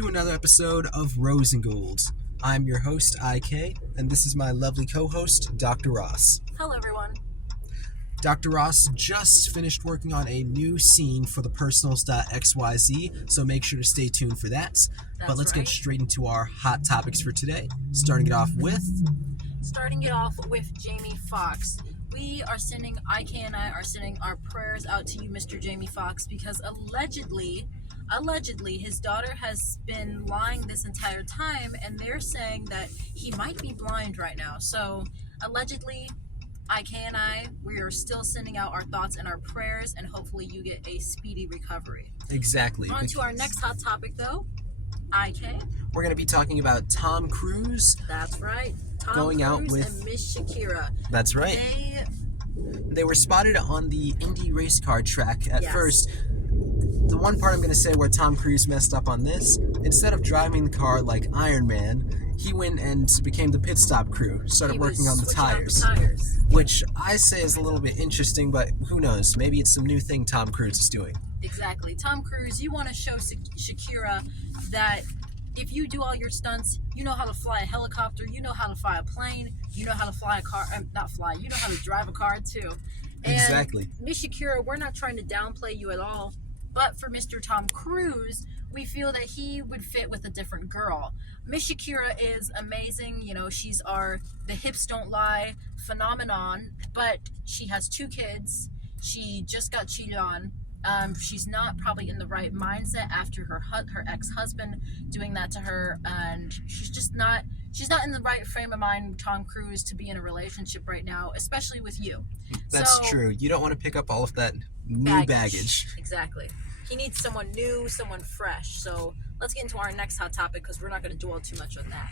to another episode of Rose and Gold. I'm your host, IK, and this is my lovely co-host, Dr. Ross. Hello, everyone. Dr. Ross just finished working on a new scene for the personals.xyz, so make sure to stay tuned for that. But let's get straight into our hot topics for today, starting it off with Jamie Foxx. IK and I are sending our prayers out to you, Mr. Jamie Foxx, because allegedly, his daughter has been lying this entire time, and they're saying that he might be blind right now. So, allegedly, IK and I, we are still sending out our thoughts and our prayers, and hopefully you get a speedy recovery. Exactly. On to our next hot topic, though. IK. We're going to be talking about Tom Cruise. That's right. Tom going Cruise out with and Miss Shakira. That's right. They were spotted on the Indy race car track at first. The one part I'm going to say where Tom Cruise messed up on this, instead of driving the car like Iron Man, he went and became the pit stop crew, started working on the tires. Which I say is a little bit interesting, but who knows? Maybe it's some new thing Tom Cruise is doing. Exactly. Tom Cruise, you want to show Shakira that if you do all your stunts, you know how to fly a helicopter, you know how to fly a plane, you know how to fly a car, you know how to drive a car too. And exactly. Miss Shakira, we're not trying to downplay you at all, but for Mr. Tom Cruise, we feel that he would fit with a different girl. Miss Shakira is amazing. You know, she's the hips don't lie phenomenon, but she has 2 kids. She just got cheated on. She's not probably in the right mindset after her ex-husband doing that to her, and she's not in the right frame of mind, Tom Cruise, to be in a relationship right now, especially with you. That's true. You don't want to pick up all of that new baggage. Exactly. He needs someone new, someone fresh. So let's get into our next hot topic, because we're not going to dwell too much on that.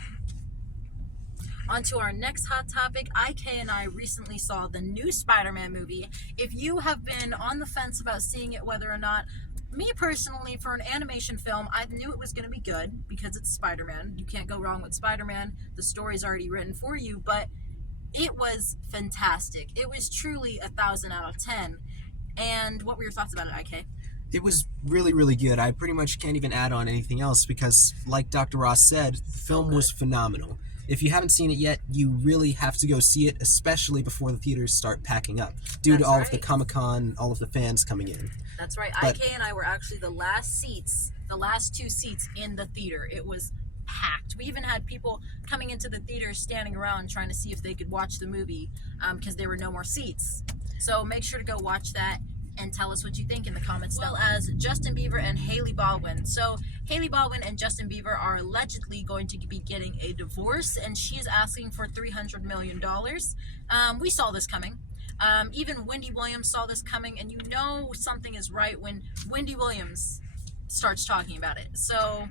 On to our next hot topic. IK and I recently saw the new Spider-Man movie. If you have been on the fence about seeing it, whether or not, me personally, for an animation film, I knew it was going to be good because it's Spider-Man. You can't go wrong with Spider-Man. The story's already written for you, but it was fantastic. It was truly 1,000 out of 10. And what were your thoughts about it, IK? It was really, really good. I pretty much can't even add on anything else because, like Dr. Ross said, the film was phenomenal. If you haven't seen it yet, you really have to go see it, especially before the theaters start packing up, due to all of the Comic-Con, all of the fans coming in. That's right. IK and I were actually the last 2 seats in the theater. It was packed. We even had people coming into the theater standing around trying to see if they could watch the movie because there were no more seats. So make sure to go watch that and tell us what you think in the comments. As well as Justin Bieber and Hailey Baldwin. So Hailey Baldwin and Justin Bieber are allegedly going to be getting a divorce, and she is asking for $300 million. We saw this coming. Even Wendy Williams saw this coming, and you know something is right when Wendy Williams starts talking about it. So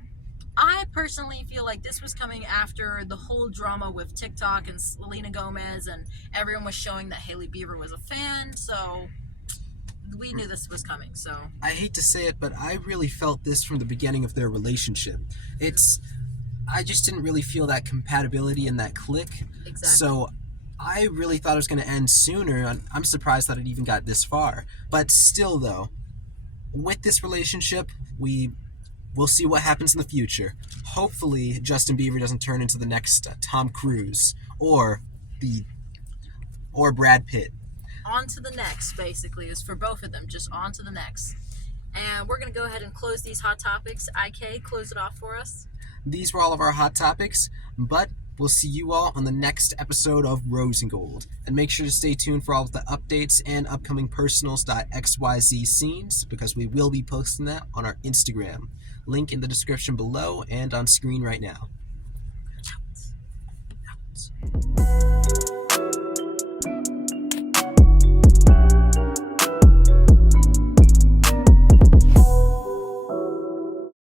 I personally feel like this was coming after the whole drama with TikTok and Selena Gomez, and everyone was showing that Hailey Bieber was a fan, so we knew this was coming. So I hate to say it, but I really felt this from the beginning of their relationship. I just didn't really feel that compatibility and that click. Exactly. So I really thought it was going to end sooner, and I'm surprised that it even got this far. But still, though, with this relationship, we'll see what happens in the future. Hopefully, Justin Bieber doesn't turn into the next Tom Cruise or Brad Pitt. On to the next, basically, is for both of them. Just on to the next. And we're going to go ahead and close these hot topics. IK, close it off for us. These were all of our hot topics, but we'll see you all on the next episode of Rose and Gold. And make sure to stay tuned for all of the updates and upcoming personals.xyz scenes, because we will be posting that on our Instagram. Link in the description below and on screen right now. Out.